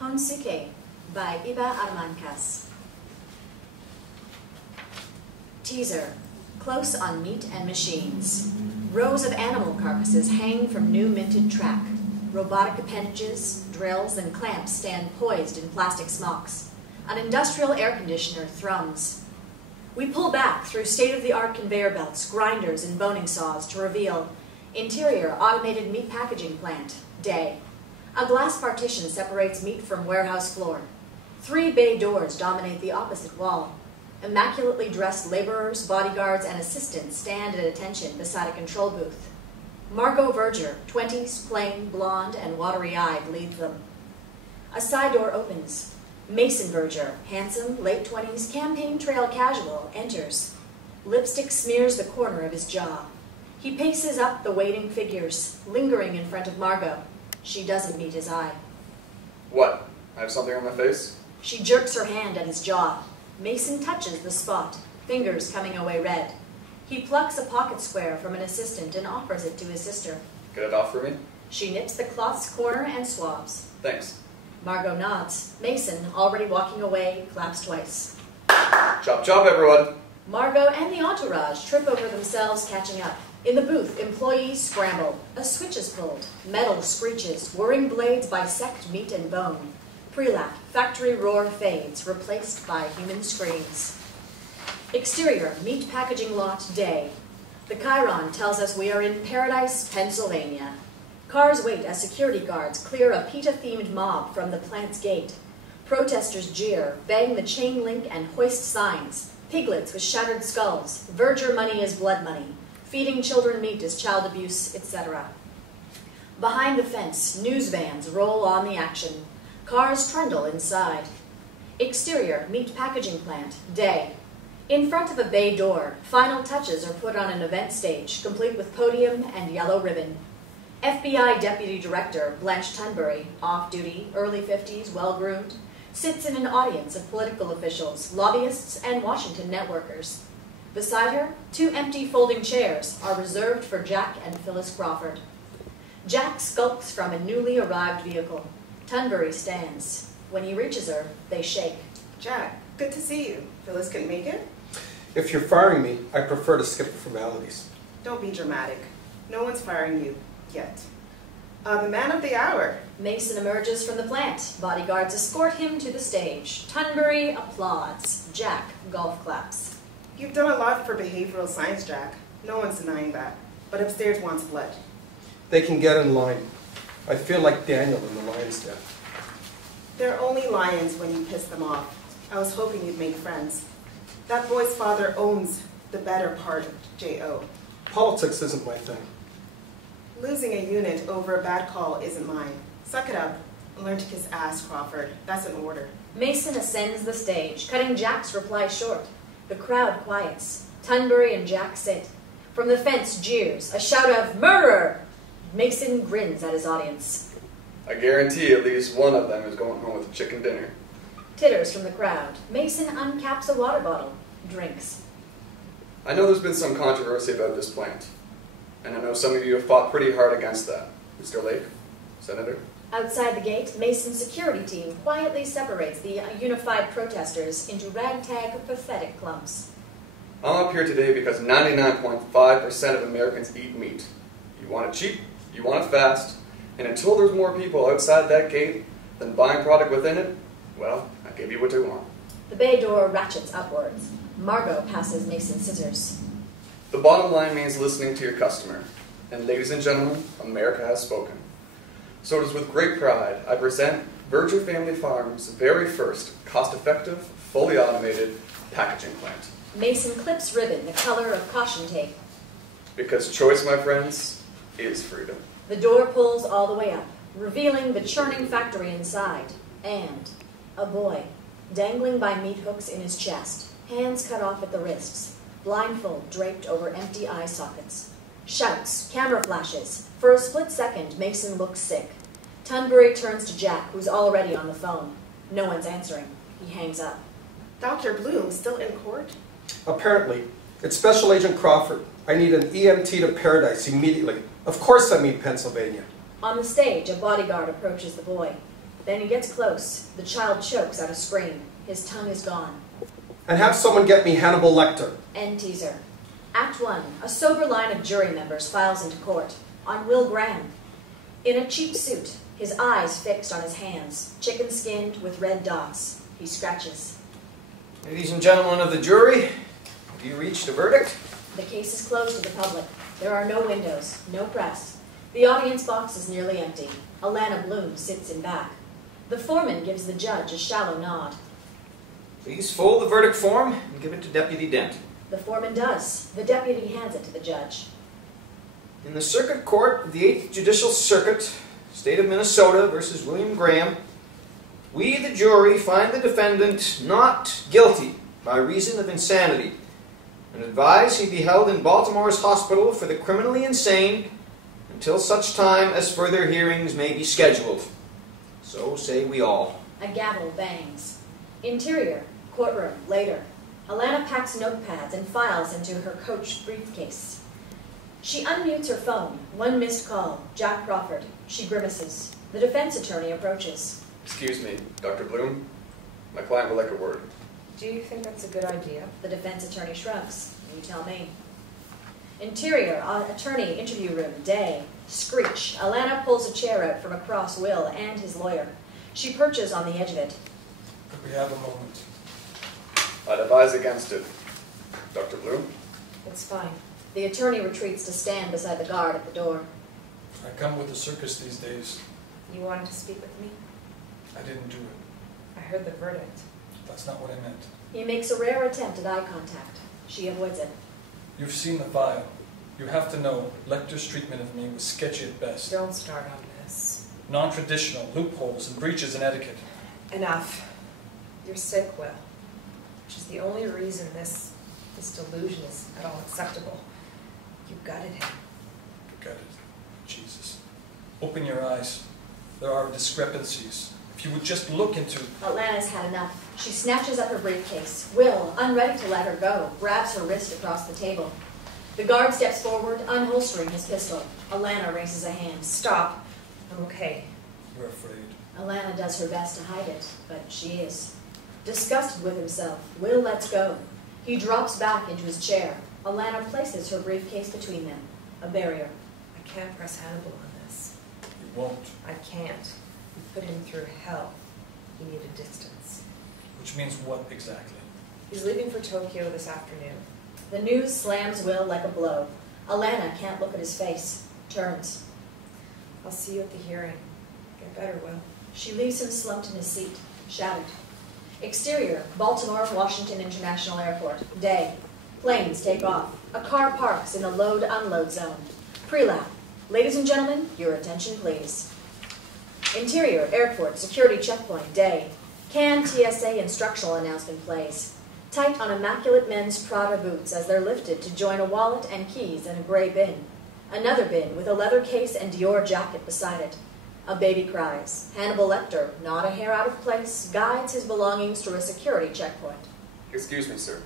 HONESUKI by Ibba Armancas. Teaser. Close on meat and machines. Rows of animal carcasses hang from new minted track. Robotic appendages, drills, and clamps stand poised in plastic smocks. An industrial air conditioner thrums. We pull back through state-of-the-art conveyor belts, grinders, and boning saws to reveal interior automated meat packaging plant, day. A glass partition separates meat from warehouse floor. 3 bay doors dominate the opposite wall. Immaculately dressed laborers, bodyguards, and assistants stand at attention beside a control booth. Margot Verger, 20s, plain, blonde, and watery-eyed, leads them. A side door opens. Mason Verger, handsome, late 20s, campaign trail casual, enters. Lipstick smears the corner of his jaw. He paces up the waiting figures, lingering in front of Margot. She doesn't meet his eye. What? I have something on my face? She jerks her hand at his jaw. Mason touches the spot, fingers coming away red. He plucks a pocket square from an assistant and offers it to his sister. Get it off for me? She nips the cloth's corner and swabs. Thanks. Margot nods. Mason, already walking away, claps twice. Chop chop, everyone! Margot and the entourage trip over themselves, catching up. In the booth, employees scramble. A switch is pulled. Metal screeches. Whirring blades bisect meat and bone. Prelap, factory roar fades, replaced by human screams. Exterior, meat packaging lot, day. The Chiron tells us we are in Paradise, Pennsylvania. Cars wait as security guards clear a PETA-themed mob from the plant's gate. Protesters jeer, bang the chain link and hoist signs. Piglets with shattered skulls. Verger money is blood money. Feeding children meat is child abuse, etc. Behind the fence, news vans roll on the action. Cars trundle inside. Exterior, meat packaging plant, day. In front of a bay door, final touches are put on an event stage, complete with podium and yellow ribbon. FBI Deputy Director Blanche Tunbury, off-duty, early 50s, well-groomed, sits in an audience of political officials, lobbyists, and Washington networkers. Beside her, 2 empty folding chairs are reserved for Jack and Phyllis Crawford. Jack skulks from a newly arrived vehicle. Tunbury stands. When he reaches her, they shake. Jack, good to see you. Phyllis couldn't make it? If you're firing me, I prefer to skip the formalities. Don't be dramatic. No one's firing you, yet. The man of the hour. Mason emerges from the plant. Bodyguards escort him to the stage. Tunbury applauds. Jack golf claps. You've done a lot for behavioral science, Jack. No one's denying that. But upstairs wants blood. They can get in line. I feel like Daniel in the lion's den. They're only lions when you piss them off. I was hoping you'd make friends. That boy's father owns the better part of J.O. Politics isn't my thing. Losing a unit over a bad call isn't mine. Suck it up and learn to kiss ass, Crawford. That's an order. Mason ascends the stage, cutting Jack's reply short. The crowd quiets. Tunbury and Jack sit. From the fence, jeers, a shout of murderer! Mason grins at his audience. I guarantee at least one of them is going home with a chicken dinner. Titters from the crowd. Mason uncaps a water bottle. Drinks. I know there's been some controversy about this plant, and I know some of you have fought pretty hard against that. Mr. Lake, Senator? Outside the gate, Mason's security team quietly separates the unified protesters into ragtag, pathetic clumps. I'm up here today because 99.5% of Americans eat meat. You want it cheap, you want it fast, and until there's more people outside that gate than buying product within it, well, I give you what you want. The bay door ratchets upwards. Margot passes Mason scissors. The bottom line means listening to your customer. And ladies and gentlemen, America has spoken. So it is with great pride I present Verger Family Farms' very first cost-effective, fully automated packaging plant. Mason clips ribbon the color of caution tape. Because choice, my friends, is freedom. The door pulls all the way up, revealing the churning factory inside. And a boy, dangling by meat hooks in his chest, hands cut off at the wrists, blindfold draped over empty eye sockets. Shouts, camera flashes. For a split second, Mason looks sick. Tunbury turns to Jack, who's already on the phone. No one's answering. He hangs up. Dr. Bloom still in court? Apparently. It's Special Agent Crawford. I need an EMT to Paradise immediately. Of course I mean Pennsylvania. On the stage, a bodyguard approaches the boy. Then he gets close. The child chokes out a scream. His tongue is gone. And have someone get me Hannibal Lecter. End teaser. Act 1. A sober line of jury members files into court. On Will Graham. In a cheap suit, his eyes fixed on his hands, chicken-skinned with red dots. He scratches. Ladies and gentlemen of the jury, have you reached a verdict? The case is closed to the public. There are no windows, no press. The audience box is nearly empty. Alana Bloom sits in back. The foreman gives the judge a shallow nod. Please fold the verdict form and give it to Deputy Dent. The foreman does. The deputy hands it to the judge. In the Circuit Court of the 8th Judicial Circuit, State of Minnesota versus William Graham, we, the jury, find the defendant not guilty by reason of insanity and advise he be held in Baltimore's hospital for the criminally insane until such time as further hearings may be scheduled. So say we all. A gavel bangs. Interior, courtroom, later. Alana packs notepads and files into her coach briefcase. She unmutes her phone. One missed call. Jack Crawford. She grimaces. The defense attorney approaches. Excuse me, Dr. Bloom. My client would like a word. Do you think that's a good idea? The defense attorney shrugs. You tell me. Interior, attorney, interview room, day. Screech. Alana pulls a chair out from across Will and his lawyer. She perches on the edge of it. Could we have a moment? I'd advise against it. Dr. Bloom? It's fine. The attorney retreats to stand beside the guard at the door. I come with the circus these days. You wanted to speak with me? I didn't do it. I heard the verdict. That's not what I meant. He makes a rare attempt at eye contact. She avoids it. You've seen the file. You have to know, Lecter's treatment of me was sketchy at best. Don't start on this. Non-traditional, loopholes, and breaches in etiquette. Enough. You're sick, Will. Which is the only reason this delusion is at all acceptable. You gutted him. Got it. Jesus. Open your eyes. There are discrepancies. If you would just look into... Alana's had enough. She snatches up her briefcase. Will, unready to let her go, grabs her wrist across the table. The guard steps forward, unholstering his pistol. Alana raises a hand. Stop. I'm okay. You're afraid. Alana does her best to hide it, but she is. Disgusted with himself, Will lets go. He drops back into his chair. Alana places her briefcase between them. A barrier. I can't press Hannibal on this. You won't. I can't. You put him through hell. He needed distance. Which means what exactly? He's leaving for Tokyo this afternoon. The news slams Will like a blow. Alana can't look at his face. Turns. I'll see you at the hearing. Get better, Will. She leaves him slumped in his seat. Shattered. Exterior, Baltimore, Washington International Airport. Day. Planes take off. A car parks in the load-unload zone. Pre-lap. Ladies and gentlemen, your attention please. Interior, airport, security checkpoint. Day. Can TSA instructional announcement plays. Tight on immaculate men's Prada boots as they're lifted to join a wallet and keys in a gray bin. Another bin with a leather case and Dior jacket beside it. A baby cries. Hannibal Lecter, not a hair out of place, guides his belongings to a security checkpoint. Excuse me, sir.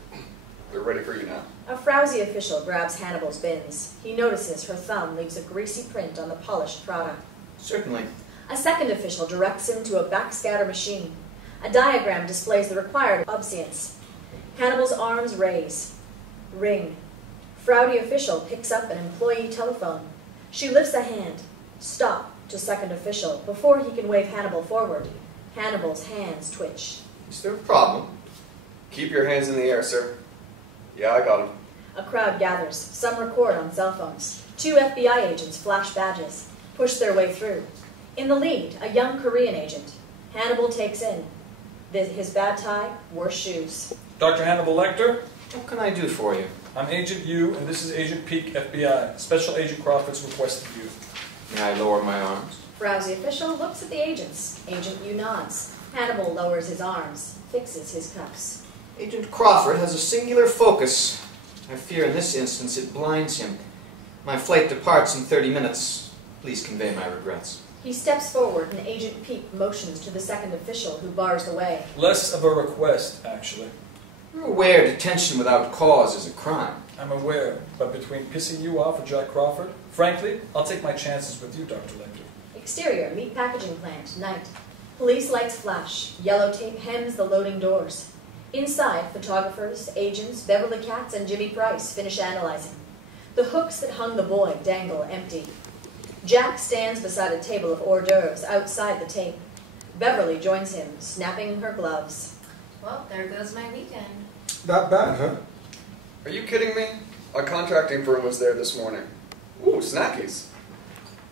We're ready for you now. A frowsy official grabs Hannibal's bins. He notices her thumb leaves a greasy print on the polished Prada. Certainly. A second official directs him to a backscatter machine. A diagram displays the required obedience. Hannibal's arms raise. Ring. Frowdy official picks up an employee telephone. She lifts a hand. Stop to second official before he can wave Hannibal forward. Hannibal's hands twitch. Is there a problem? Keep your hands in the air, sir. Yeah, I got him. A crowd gathers. Some record on cell phones. 2 FBI agents flash badges, push their way through. In the lead, a young Korean agent. Hannibal takes in his bad tie, worse shoes. Dr. Hannibal Lecter, What can I do for you? I'm Agent U, and this is Agent Peak, FBI. Special Agent Crawford's requested you. May I lower my arms? Frowsy official looks at the agents. Agent U nods. Hannibal lowers his arms, fixes his cuffs. Agent Crawford has a singular focus. I fear in this instance it blinds him. My flight departs in 30 minutes. Please convey my regrets. He steps forward and Agent Peak motions to the second official who bars the way. Less of a request, actually. You're aware detention without cause is a crime. I'm aware, but between pissing you off or Jack Crawford, frankly, I'll take my chances with you, Dr. Lecter. Exterior, meat packaging plant, night. Police lights flash. Yellow tape hems the loading doors. Inside, photographers, agents, Beverly Katz, and Jimmy Price finish analyzing. The hooks that hung the boy dangle empty. Jack stands beside a table of hors d'oeuvres outside the tape. Beverly joins him, snapping her gloves. Well, there goes my weekend. That bad, huh? Are you kidding me? Our contracting firm was there this morning. Ooh, snackies.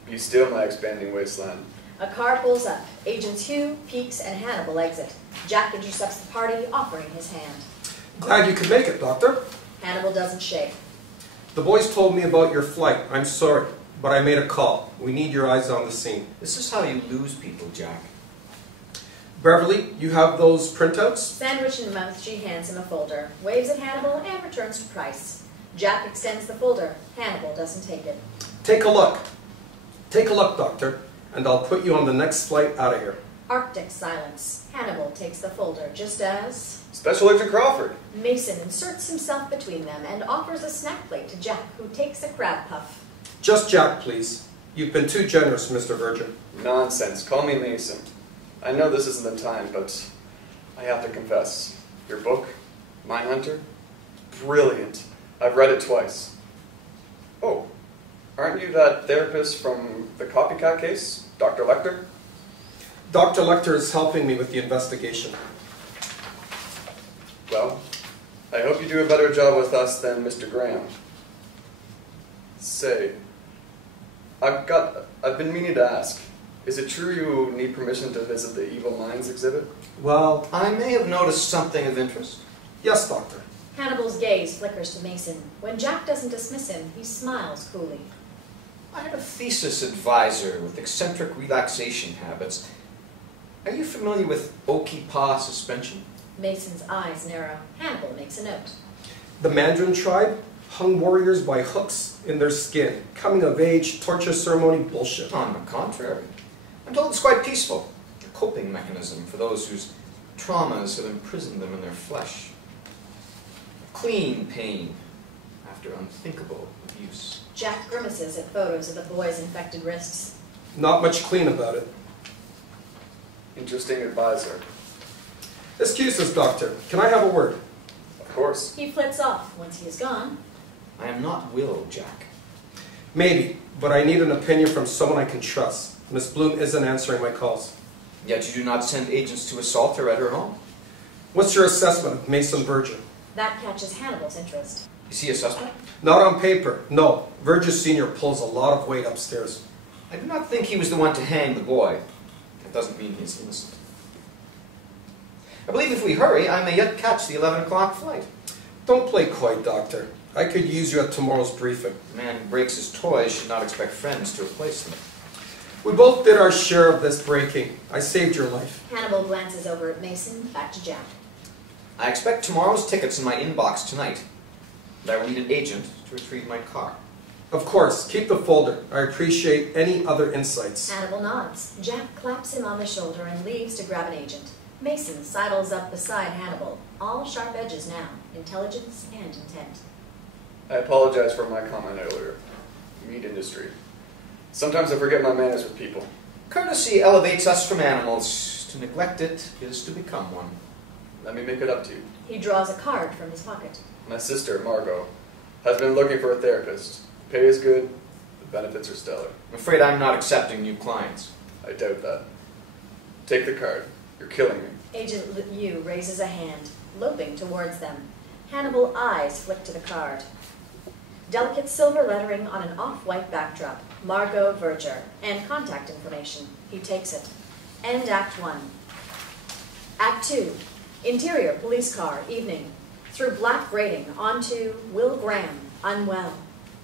Be still, my expanding wasteland. A car pulls up. Agents Hugh, Peaks, and Hannibal exit. Jack intercepts the party, offering his hand. Glad you could make it, Doctor. Hannibal doesn't shake. The boys told me about your flight. I'm sorry, but I made a call. We need your eyes on the scene. This is how you lose people, Jack. Beverly, you have those printouts? Sandwich in mouth, she hands him a folder, waves at Hannibal, and returns to Price. Jack extends the folder. Hannibal doesn't take it. Take a look. Take a look, Doctor, and I'll put you on the next flight out of here. Arctic silence. Hannibal takes the folder, just as Special Agent Crawford. Mason inserts himself between them and offers a snack plate to Jack, who takes a crab puff. Just Jack, please. You've been too generous, Mr. Verger. Nonsense. Call me Mason. I know this isn't the time, but I have to confess. Your book, Mindhunter, brilliant. I've read it twice. Oh, aren't you that therapist from the copycat case, Dr. Lecter? Dr. Lecter is helping me with the investigation. Well, I hope you do a better job with us than Mr. Graham. Say, I've been meaning to ask, is it true you need permission to visit the Evil Minds exhibit? Well, I may have noticed something of interest. yes, Doctor. Hannibal's gaze flickers to Mason. When Jack doesn't dismiss him, he smiles coolly. I had a thesis advisor with eccentric relaxation habits. Are you familiar with Oki Pa suspension? Mason's eyes narrow. Hannibal makes a note. The Mandarin tribe hung warriors by hooks in their skin. Coming of age, torture ceremony bullshit. On the contrary. I'm told it's quite peaceful. A coping mechanism for those whose traumas have imprisoned them in their flesh. Clean pain after unthinkable abuse. Jack grimaces at photos of the boy's infected wrists. Not much clean about it. Interesting advisor. Excuse us, Doctor. Can I have a word? Of course. He flits off. Once he is gone, I am not Will, Jack. Maybe, but I need an opinion from someone I can trust. Miss Bloom isn't answering my calls. Yet you do not send agents to assault her at her home. What's your assessment of Mason Verger? that catches Hannibal's interest. Is he a suspect? Not on paper, no. Verger Sr. pulls a lot of weight upstairs. I do not think he was the one to hang the boy. That doesn't mean he's innocent. I believe if we hurry, I may yet catch the 11 o'clock flight. Don't play coy, Doctor. I could use you at tomorrow's briefing. A man who breaks his toys should not expect friends to replace them. We both did our share of this breaking. I saved your life. Hannibal glances over at Mason, back to Jack. I expect tomorrow's tickets in my inbox tonight. And I will need an agent to retrieve my car. Of course, keep the folder. I appreciate any other insights. Hannibal nods. Jack claps him on the shoulder and leaves to grab an agent. Mason sidles up beside Hannibal, all sharp edges now, intelligence and intent. I apologize for my comment earlier. Meat industry. Sometimes I forget my manners with people. Courtesy elevates us from animals. To neglect it is to become one. Let me make it up to you. He draws a card from his pocket. My sister, Margot, has been looking for a therapist. Pay is good, the benefits are stellar. I'm afraid I'm not accepting new clients. I doubt that. Take the card. You're killing me. Agent Yu raises a hand, loping towards them. Hannibal eyes flick to the card. Delicate silver lettering on an off-white backdrop. Margot Verger, and contact information. He takes it. End Act 1. Act 2. Interior police car, evening. Through black grating, onto Will Graham, unwell.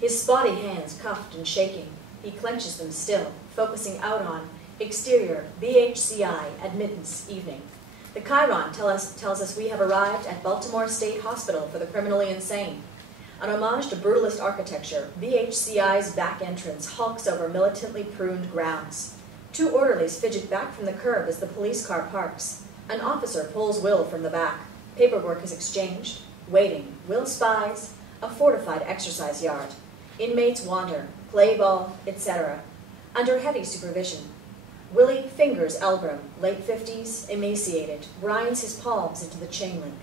His spotty hands cuffed and shaking. He clenches them still, focusing out on exterior, BHCI, admittance, evening. The Chiron tells us we have arrived at Baltimore State Hospital for the criminally insane. An homage to brutalist architecture, BHCI's back entrance hulks over militantly pruned grounds. Two orderlies fidget back from the curb as the police car parks. An officer pulls Will from the back. Paperwork is exchanged. Waiting. Will spies a fortified exercise yard. Inmates wander, play ball, etc. Under heavy supervision. Willie fingers Elgrim, late 50s, emaciated, grinds his palms into the chain link.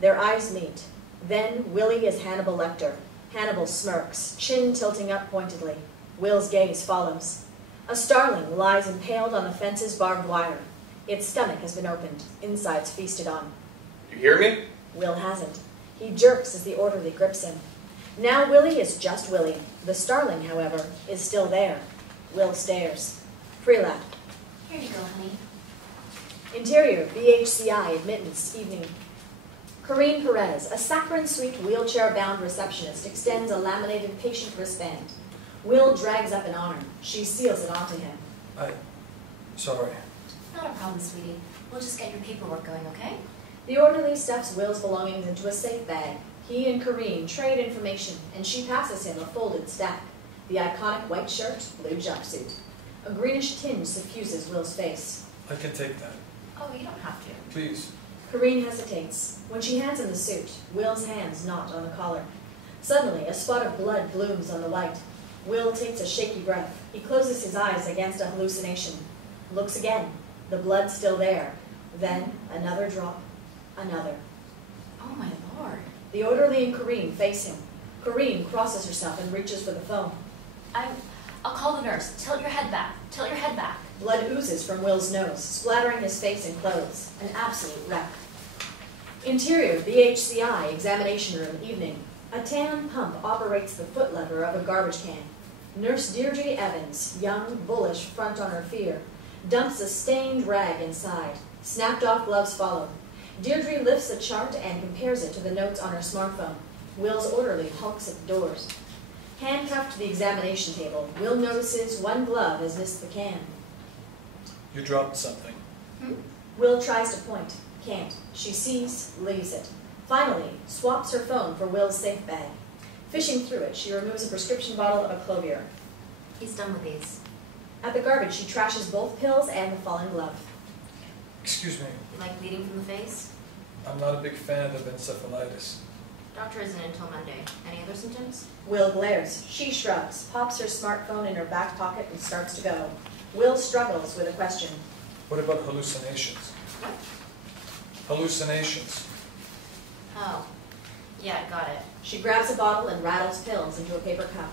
Their eyes meet. Then Willie is Hannibal Lecter. Hannibal smirks, chin tilting up pointedly. Will's gaze follows. A starling lies impaled on the fence's barbed wire. Its stomach has been opened, insides feasted on. You hear me? Will hasn't. He jerks as the orderly grips him. Now Willie is just Willie. The starling, however, is still there. Will stares. Prelap. Here you go, honey. Interior, BHCI, admittance, evening. Corinne Perez, a saccharine sweet wheelchair-bound receptionist, extends a laminated patient wristband. Will drags up in honor. She seals it onto him. Sorry. Not a problem, sweetie. We'll just get your paperwork going, okay? The orderly stuffs Will's belongings into a safe bag. He and Corinne trade information, and she passes him a folded stack. The iconic white shirt, blue jumpsuit. A greenish tinge suffuses Will's face. I can take that. Oh, you don't have to. Please. Corinne hesitates. When she hands him the suit, Will's hands knot on the collar. Suddenly, a spot of blood blooms on the white. Will takes a shaky breath. He closes his eyes against a hallucination. Looks again. The blood's still there. Then, another drop. Another. Oh, my Lord. The orderly and Corinne face him. Corinne crosses herself and reaches for the phone. I'll call the nurse. Tilt your head back. Tilt your head back. Blood oozes from Will's nose, splattering his face and clothes. An absolute wreck. Interior, BHCI, examination room, evening. A tan pump operates the foot lever of a garbage can. Nurse Deirdre Evans, young, bullish, front on her fear, dumps a stained rag inside. Snapped-off gloves follow. Deirdre lifts a chart and compares it to the notes on her smartphone. Will's orderly hulks at the doors. Handcuffed to the examination table, Will notices one glove has missed the can. You dropped something. Will tries to point. Can't. She sees, leaves it. Finally, swaps her phone for Will's safe bag. Fishing through it, she removes a prescription bottle of Clovier. He's done with these. At the garbage, she trashes both pills and the fallen glove. Excuse me. You like bleeding from the face? I'm not a big fan of encephalitis. Doctor isn't until Monday. Any other symptoms? Will glares. She shrugs, pops her smartphone in her back pocket, and starts to go. Will struggles with a question. What about hallucinations? What? Hallucinations. Oh. Yeah, got it. She grabs a bottle and rattles pills into a paper cup.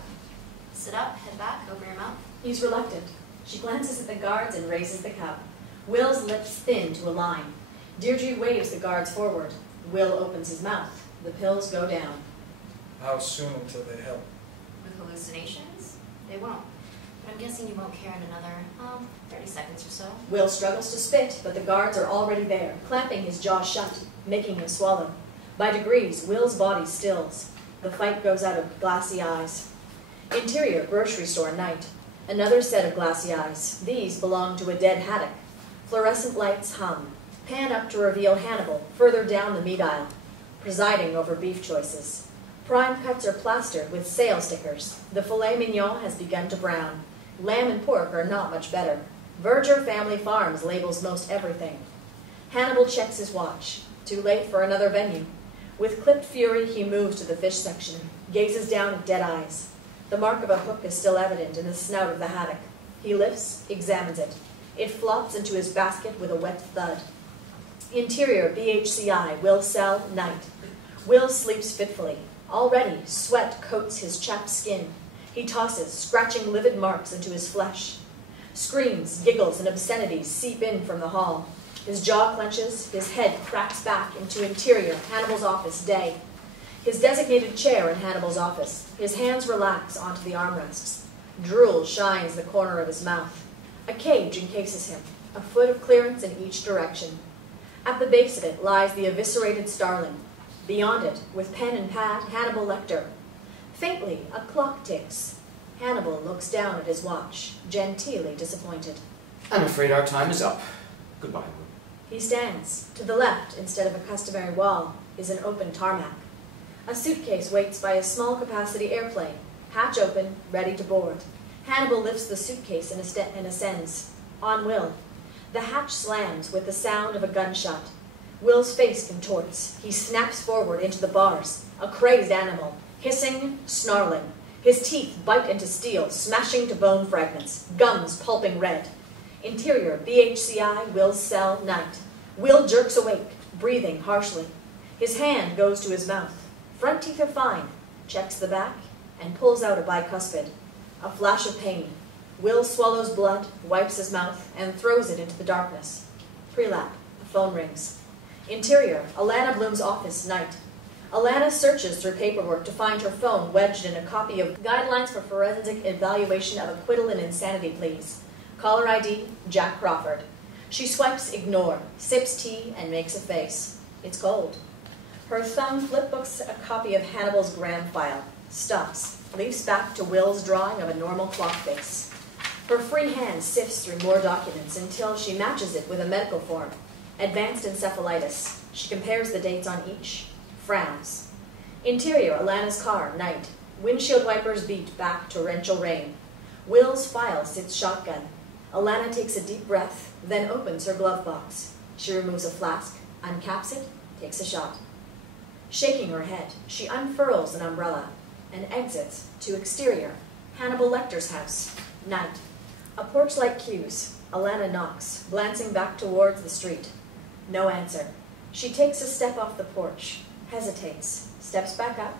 Sit up, head back, over your mouth. He's reluctant. She glances at the guards and raises the cup. Will's lips thin to a line. Deirdre waves the guards forward. Will opens his mouth. The pills go down. How soon until they help? With hallucinations? They won't. But I'm guessing you won't care in another, 30 seconds or so. Will struggles to spit, but the guards are already there, clamping his jaw shut, making him swallow. By degrees, Will's body stills. The fight goes out of glassy eyes. Interior, grocery store, night. Another set of glassy eyes. These belong to a dead haddock. Fluorescent lights hum. Pan up to reveal Hannibal, further down the meat aisle, presiding over beef choices. Prime cuts are plastered with sale stickers. The filet mignon has begun to brown. Lamb and pork are not much better. Verger Family Farms labels most everything. Hannibal checks his watch. Too late for another venue. With clipped fury, he moves to the fish section, gazes down at dead eyes. The mark of a hook is still evident in the snout of the haddock. He lifts, examines it. It flops into his basket with a wet thud. Interior, BHCI, Will cell, night. Will sleeps fitfully. Already, sweat coats his chapped skin. He tosses, scratching livid marks into his flesh. Screams, giggles, and obscenities seep in from the hall. His jaw clenches, his head cracks back into interior, Hannibal's office, day. His designated chair in Hannibal's office. His hands relax onto the armrests. Drool shines the corner of his mouth. A cage encases him, a foot of clearance in each direction. At the base of it lies the eviscerated starling. Beyond it, with pen and pad, Hannibal Lecter. Faintly, a clock ticks. Hannibal looks down at his watch, genteelly disappointed. I'm afraid our time is up. Goodbye. He stands. To the left, instead of a customary wall, is an open tarmac. A suitcase waits by a small-capacity airplane, hatch open, ready to board. Hannibal lifts the suitcase and ascends. On Will. The hatch slams with the sound of a gunshot. Will's face contorts. He snaps forward into the bars, a crazed animal, hissing, snarling. His teeth bite into steel, smashing to bone fragments, gums pulping red. Interior, BHCI, Will's cell, night. Will jerks awake, breathing harshly. His hand goes to his mouth. Front teeth are fine. Checks the back and pulls out a bicuspid. A flash of pain. Will swallows blood, wipes his mouth, and throws it into the darkness. Prelap. The phone rings. Interior, Alana Bloom's office, night. Alana searches through paperwork to find her phone wedged in a copy of Guidelines for Forensic Evaluation of Acquittal in Insanity Pleas. Caller ID, Jack Crawford. She swipes ignore, sips tea, and makes a face. It's cold. Her thumb flipbooks a copy of Hannibal's Graham file. Stops, leaps back to Will's drawing of a normal clock face. Her free hand sifts through more documents until she matches it with a medical form. Advanced encephalitis. She compares the dates on each. Frowns. Interior, Alana's car, night. Windshield wipers beat back torrential rain. Will's file sits shotgun. Alana takes a deep breath, then opens her glove box. She removes a flask, uncaps it, takes a shot. Shaking her head, she unfurls an umbrella and exits to exterior, Hannibal Lecter's house, night. A porch-like cues. Alana knocks, glancing back towards the street. No answer. She takes a step off the porch, hesitates, steps back up,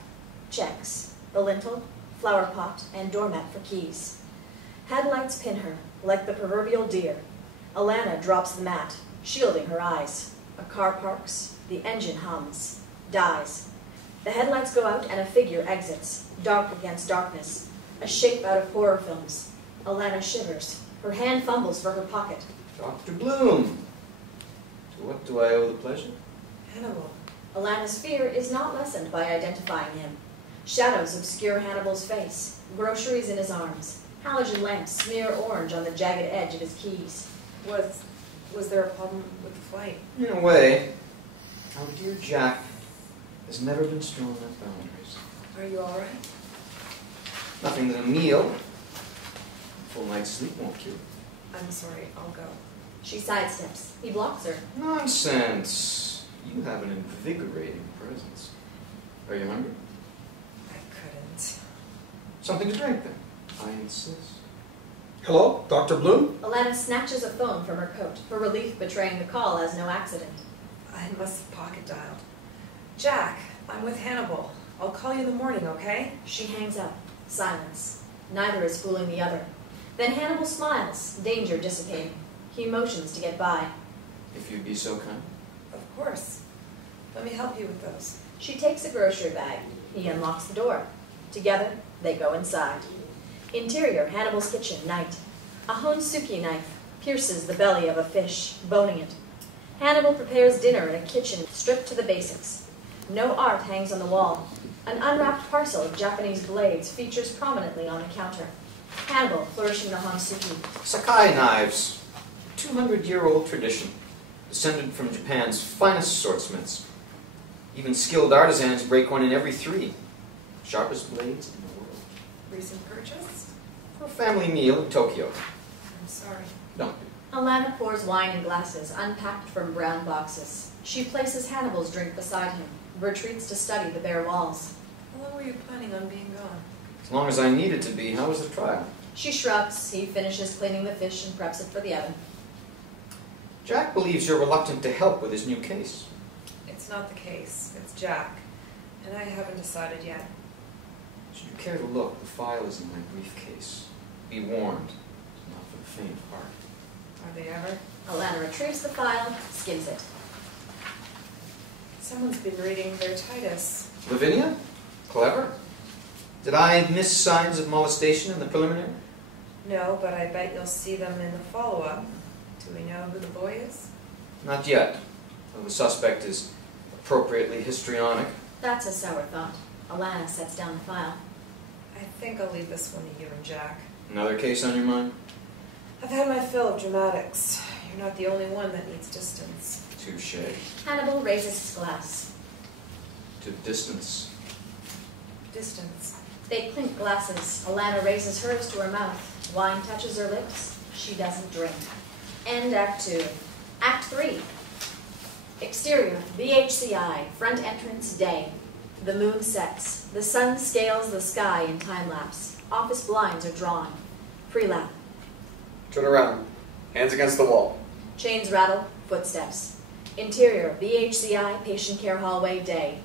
checks the lintel, flower pot, and doormat for keys. Headlights pin her, like the proverbial deer. Alana drops the mat, shielding her eyes. A car parks, the engine hums, dies. The headlights go out and a figure exits, dark against darkness, a shape out of horror films. Alana shivers. Her hand fumbles for her pocket. Dr. Bloom! To what do I owe the pleasure? Hannibal. Alana's fear is not lessened by identifying him. Shadows obscure Hannibal's face, groceries in his arms. Halogen lamps smear orange on the jagged edge of his keys. Was there a problem with the flight? In a way, our dear Jack has never been strong enough boundaries. Are you all right? Nothing that a meal, full night's sleep won't cure. I'm sorry, I'll go. She sidesteps. He blocks her. Nonsense. You have an invigorating presence. Are you hungry? I couldn't. Something to drink, then. I insist. Hello, Dr. Bloom? Alana snatches a phone from her coat, her relief betraying the call as no accident. I must have pocket dialed. Jack, I'm with Hannibal. I'll call you in the morning, okay? She hangs up. Silence. Neither is fooling the other. Then Hannibal smiles, danger dissipating. He motions to get by. If you'd be so kind. Of course. Let me help you with those. She takes a grocery bag. He unlocks the door. Together, they go inside. Interior, Hannibal's kitchen, night. A HONESUKI knife pierces the belly of a fish, boning it. Hannibal prepares dinner in a kitchen stripped to the basics. No art hangs on the wall. An unwrapped parcel of Japanese blades features prominently on the counter. Hannibal flourishing the HONESUKI. Sakai knives. 200-year-old tradition. Descended from Japan's finest swordsmiths. Even skilled artisans break one in every 3. Sharpest blades in the world. Recent purchase? For a family meal in Tokyo. I'm sorry. Don't be. Alana pours wine in glasses, unpacked from brown boxes. She places Hannibal's drink beside him, retreats to study the bare walls. How long were you planning on being gone? As long as I needed to be. How was the trial? She shrugs. He finishes cleaning the fish and preps it for the oven. Jack believes you're reluctant to help with his new case. It's not the case. It's Jack. And I haven't decided yet. Should you care to look, the file is in my briefcase. Be warned, it's not for the faint of heart. Are they ever? Alana retrieves the file, skims it. Someone's been reading Vertitus. Lavinia? Clever. Did I miss signs of molestation in the preliminary? No, but I bet you'll see them in the follow-up. Do we know who the boy is? Not yet, though the suspect is appropriately histrionic. That's a sour thought. Alana sets down the file. I think I'll leave this one to you and Jack. Another case on your mind? I've had my fill of dramatics. You're not the only one that needs distance. Touché. Hannibal raises his glass. To distance. Distance. They clink glasses. Alana raises hers to her mouth. Wine touches her lips. She doesn't drink. End Act 2. Act 3. Exterior, BHCI, front entrance, day. The moon sets. The sun scales the sky in time-lapse. Office blinds are drawn. Pre-lap. Turn around. Hands against the wall. Chains rattle, footsteps. Interior, BHCI, patient care hallway, day.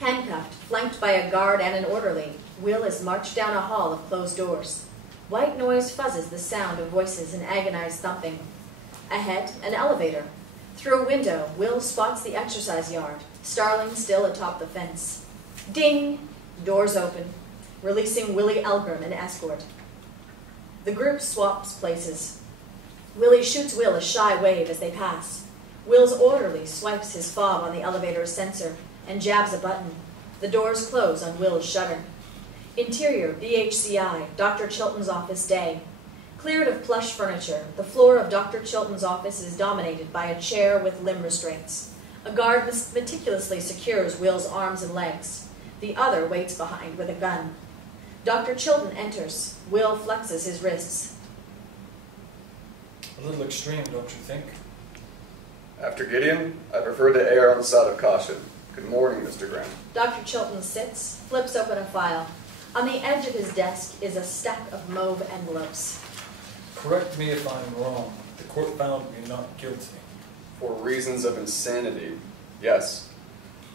Handcuffed, flanked by a guard and an orderly, Will is marched down a hall of closed doors. White noise fuzzes the sound of voices and agonized thumping. Ahead, an elevator. Through a window, Will spots the exercise yard, Starling still atop the fence. Ding! Doors open, releasing Willie Elgrim and escort. The group swaps places. Willie shoots Will a shy wave as they pass. Will's orderly swipes his fob on the elevator's sensor and jabs a button. The doors close on Will's shutter. Interior, BHCI, Dr. Chilton's office, day. Cleared of plush furniture, the floor of Dr. Chilton's office is dominated by a chair with limb restraints. A guard meticulously secures Will's arms and legs. The other waits behind with a gun. Dr. Chilton enters. Will flexes his wrists. A little extreme, don't you think? After Gideon, I prefer to err on the side of caution. Good morning, Mr. Graham. Dr. Chilton sits, flips open a file. On the edge of his desk is a stack of mauve envelopes. Correct me if I'm wrong. The court found me not guilty. For reasons of insanity, yes.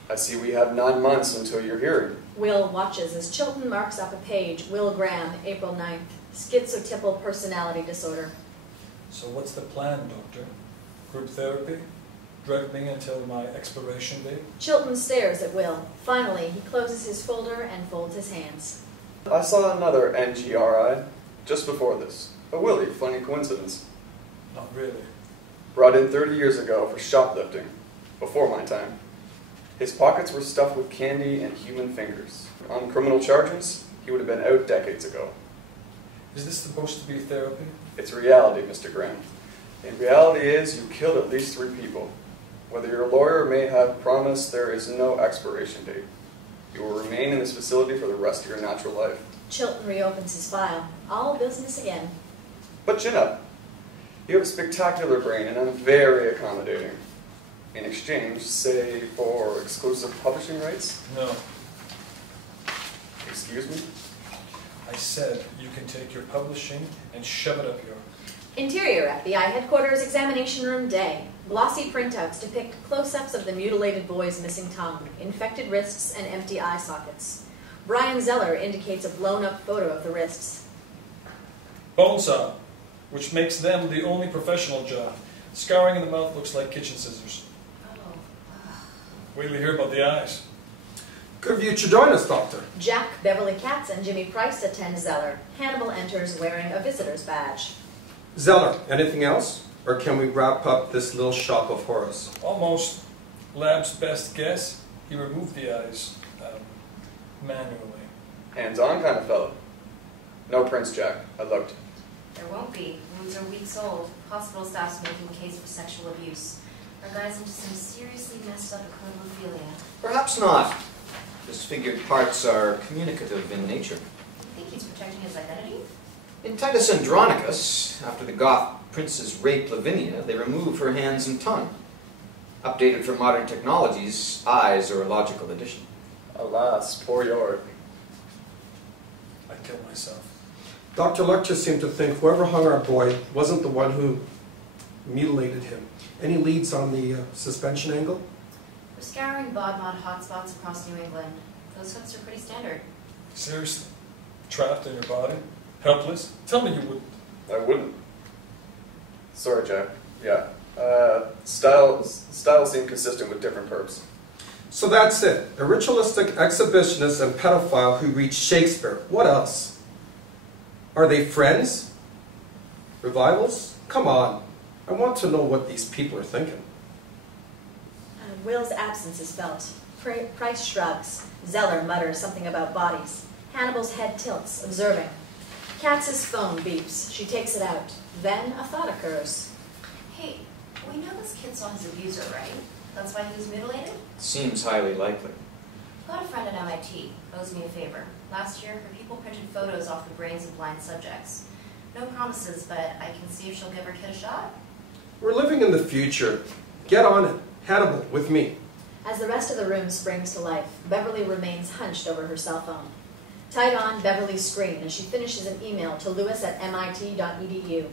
I see we have 9 months until your hearing. Will watches as Chilton marks up a page. Will Graham, April 9th. Schizotypal personality disorder. So what's the plan, Doctor? Group therapy? Drug me until my expiration date? Chilton stares at Will. Finally, he closes his folder and folds his hands. I saw another NGRI just before this. A Willie, funny coincidence. Not really. Brought in 30 years ago for shoplifting, before my time. His pockets were stuffed with candy and human fingers. On criminal charges, he would have been out decades ago. Is this supposed to be therapy? It's reality, Mr. Graham. And reality is you killed at least 3 people. Whether your lawyer may have promised, there is no expiration date. You will remain in this facility for the rest of your natural life. Chilton reopens his file. All business again. But chin up. You have a spectacular brain and I'm very accommodating. In exchange, say, for exclusive publishing rights? No. Excuse me? I said you can take your publishing and shove it up your... Interior, FBI headquarters, examination room, day. Glossy printouts depict close-ups of the mutilated boy's missing tongue, infected wrists, and empty eye sockets. Brian Zeller indicates a blown-up photo of the wrists. Bone saw, which makes them the only professional job. Scarring in the mouth looks like kitchen scissors. Wait till you hear about the eyes. Good of you to join us, Doctor. Jack, Beverly Katz, and Jimmy Price attend Zeller. Hannibal enters wearing a visitor's badge. Zeller, anything else? Or can we wrap up this little shop of horrors? Almost. Lab's best guess, he removed the eyes manually. Hands-on kind of fellow. No prints, Jack. I looked. There won't be. Wounds are weeks old. Hospital staff's making a case for sexual abuse. Our guy's into some seriously messed up chronophilia. Perhaps not. Disfigured parts are communicative in nature. I think he's protecting his identity. In Titus Andronicus, after the Goth princes raped Lavinia, they remove her hands and tongue. Updated for modern technologies, eyes are a logical addition. Alas, poor Yorick. I'd kill myself. Dr. Lecter seemed to think whoever hung our boy wasn't the one who mutilated him. Any leads on the suspension angle? We're scouring BODMOD hotspots across New England. Those hooks are pretty standard. Seriously? Trapped in your body? Helpless? Tell me you wouldn't. I wouldn't. Sorry, Jack. Yeah. Style seemed consistent with different perps. So that's it. A ritualistic exhibitionist and pedophile who reads Shakespeare. What else? Are they friends? Revivals? Come on. I want to know what these people are thinking. Will's absence is felt. Price shrugs. Zeller mutters something about bodies. Hannibal's head tilts, observing. Katz's phone beeps. She takes it out. Then a thought occurs. Hey, we know this kid saw his abuser, right? That's why he was mutilated? Seems highly likely. I've got a friend at MIT. Owes me a favor. Last year, her people printed photos off the brains of blind subjects. No promises, but I can see if she'll give her kid a shot. We're living in the future. Get on it. Hannibal, with me. As the rest of the room springs to life, Beverly remains hunched over her cell phone. Tied on Beverly's screen as she finishes an email to Lewis at MIT.edu.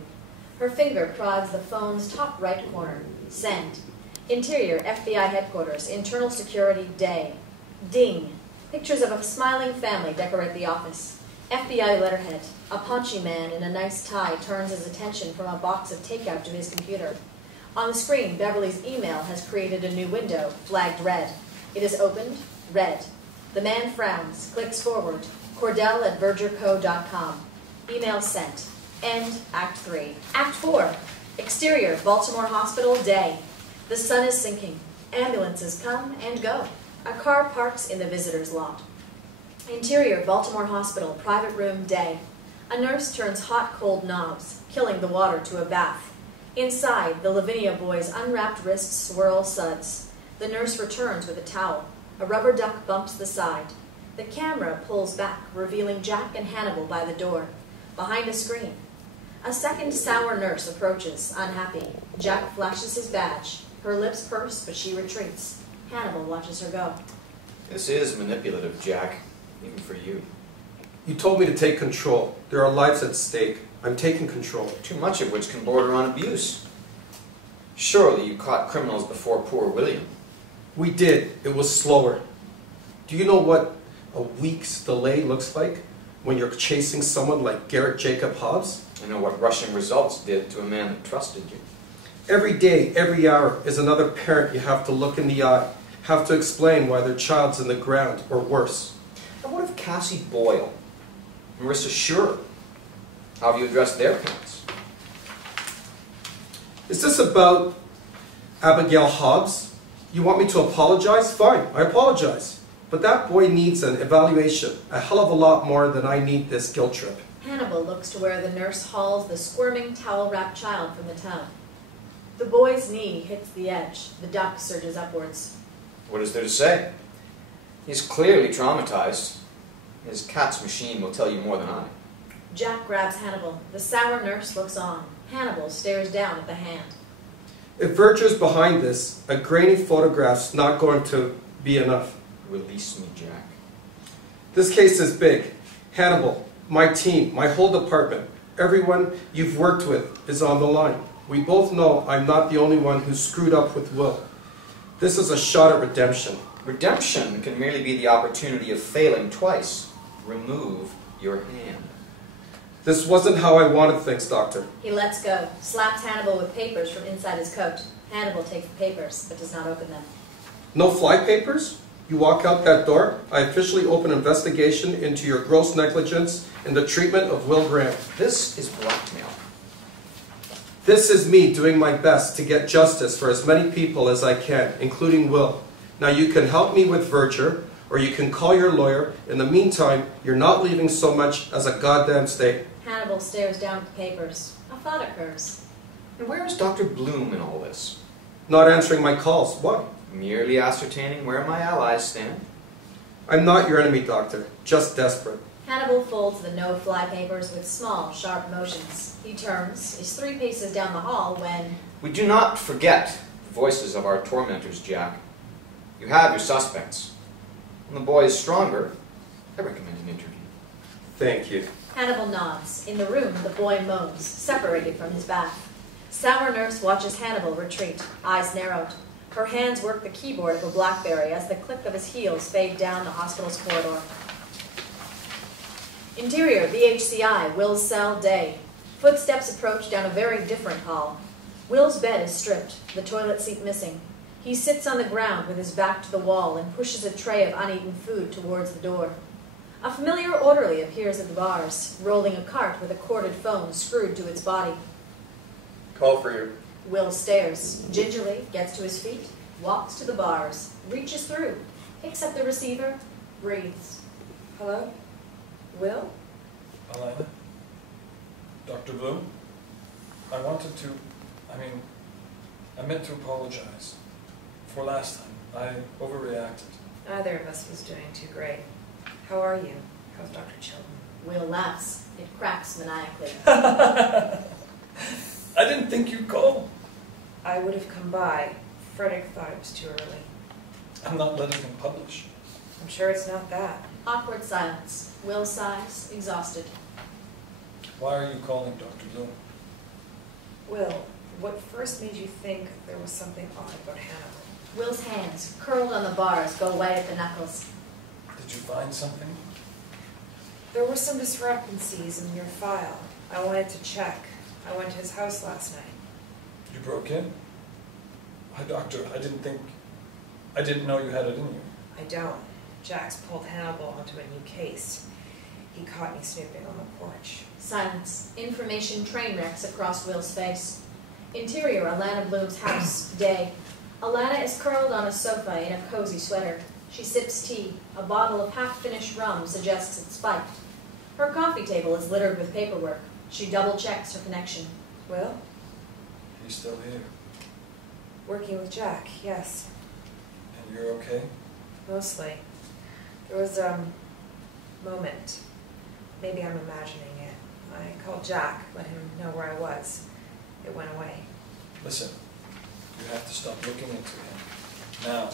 Her finger prods the phone's top right corner. Send. Interior, FBI headquarters, internal security, day. Ding. Pictures of a smiling family decorate the office. FBI letterhead. A paunchy man in a nice tie turns his attention from a box of takeout to his computer. On the screen, Beverly's email has created a new window, flagged red. It is opened, red. The man frowns, clicks forward. Cordell@vergerco.com. Email sent. End Act 3. Act 4. Exterior, Baltimore Hospital, day. The sun is sinking. Ambulances come and go. A car parks in the visitor's lot. Interior, Baltimore Hospital, private room, day. A nurse turns hot-cold knobs, killing the water to a bath. Inside, the Lavinia boy's unwrapped wrists swirl suds. The nurse returns with a towel. A rubber duck bumps the side. The camera pulls back, revealing Jack and Hannibal by the door. Behind a screen. A second sour nurse approaches, unhappy. Jack flashes his badge. Her lips purse, but she retreats. Hannibal watches her go. This is manipulative, Jack. Even for you. You told me to take control. There are lives at stake. I'm taking control. Too much of which can border on abuse. Surely you caught criminals before poor William. We did. It was slower. Do you know what a week's delay looks like when you're chasing someone like Garrett Jacob Hobbs? I know what rushing results did to a man that trusted you. Every day, every hour is another parent you have to look in the eye, have to explain why their child's in the ground, or worse. And what of Cassie Boyle? Marissa Schurer? How have you addressed their parents? Is this about Abigail Hobbs? You want me to apologize? Fine, I apologize. But that boy needs an evaluation, a hell of a lot more than I need this guilt trip. Hannibal looks to where the nurse hauls the squirming, towel-wrapped child from the tub. The boy's knee hits the edge. The duck surges upwards. What is there to say? He's clearly traumatized. His cat's machine will tell you more than I. Jack grabs Hannibal. The sour nurse looks on. Hannibal stares down at the hand. If Verger's behind this, a grainy photograph's not going to be enough. Release me, Jack. This case is big. Hannibal, my team, my whole department, everyone you've worked with is on the line. We both know I'm not the only one who screwed up with Will. This is a shot at redemption. Redemption can merely be the opportunity of failing twice. Remove your hand. This wasn't how I wanted things, Doctor. He lets go, slaps Hannibal with papers from inside his coat. Hannibal takes the papers, but does not open them. No fly papers? You walk out that door, I officially open investigation into your gross negligence in the treatment of Will Graham. This is blackmail. This is me doing my best to get justice for as many people as I can, including Will. Now you can help me with Verger, or you can call your lawyer. In the meantime, you're not leaving so much as a goddamn steak. Hannibal stares down at the papers. A thought occurs. And where is Dr. Bloom in all this? Not answering my calls. Why? Merely ascertaining where my allies stand. I'm not your enemy, Doctor. Just desperate. Hannibal folds the no-fly papers with small, sharp motions. He turns, is 3 paces down the hall when... We do not forget the voices of our tormentors, Jack. You have your suspects. When the boy is stronger, I recommend an interview. Thank you. Hannibal nods. In the room, the boy moans, separated from his bath. Sour nurse watches Hannibal retreat, eyes narrowed. Her hands work the keyboard of a BlackBerry as the click of his heels fade down the hospital's corridor. Interior, VHCI, Will's cell, day. Footsteps approach down a very different hall. Will's bed is stripped, the toilet seat missing. He sits on the ground with his back to the wall and pushes a tray of uneaten food towards the door. A familiar orderly appears at the bars, rolling a cart with a corded phone screwed to its body. Call for you. Will stares, gingerly gets to his feet, walks to the bars, reaches through, picks up the receiver, breathes. Hello? Will? Alana? Dr. Bloom? I meant to apologize for last time. I overreacted. Neither of us was doing too great. How are you? How's Dr. Chilton? Will laughs. It cracks maniacally. I didn't think you'd call. I would have come by. Frederick thought it was too early. I'm not letting him publish. I'm sure it's not that. Awkward silence. Will sighs, exhausted. Why are you calling Dr. Bloom? Will, what first made you think there was something odd about Hannibal? Will's hands, curled on the bars, go white at the knuckles. Did you find something? There were some discrepancies in your file. I wanted to check. I went to his house last night. You broke in? Why, Doctor, I didn't know you had it in you. I don't. Jack's pulled Hannibal onto a new case. He caught me snooping on the porch. Silence. Information train wrecks across Will's face. Interior, Alana Bloom's house. Day. Alana is curled on a sofa in a cozy sweater. She sips tea. A bottle of half-finished rum suggests it's spiked. Her coffee table is littered with paperwork. She double-checks her connection. Will? He's still here. Working with Jack, yes. And you're okay? Mostly. There was a moment. Maybe I'm imagining it. I called Jack, let him know where I was. It went away. Listen, you have to stop looking into him. Now.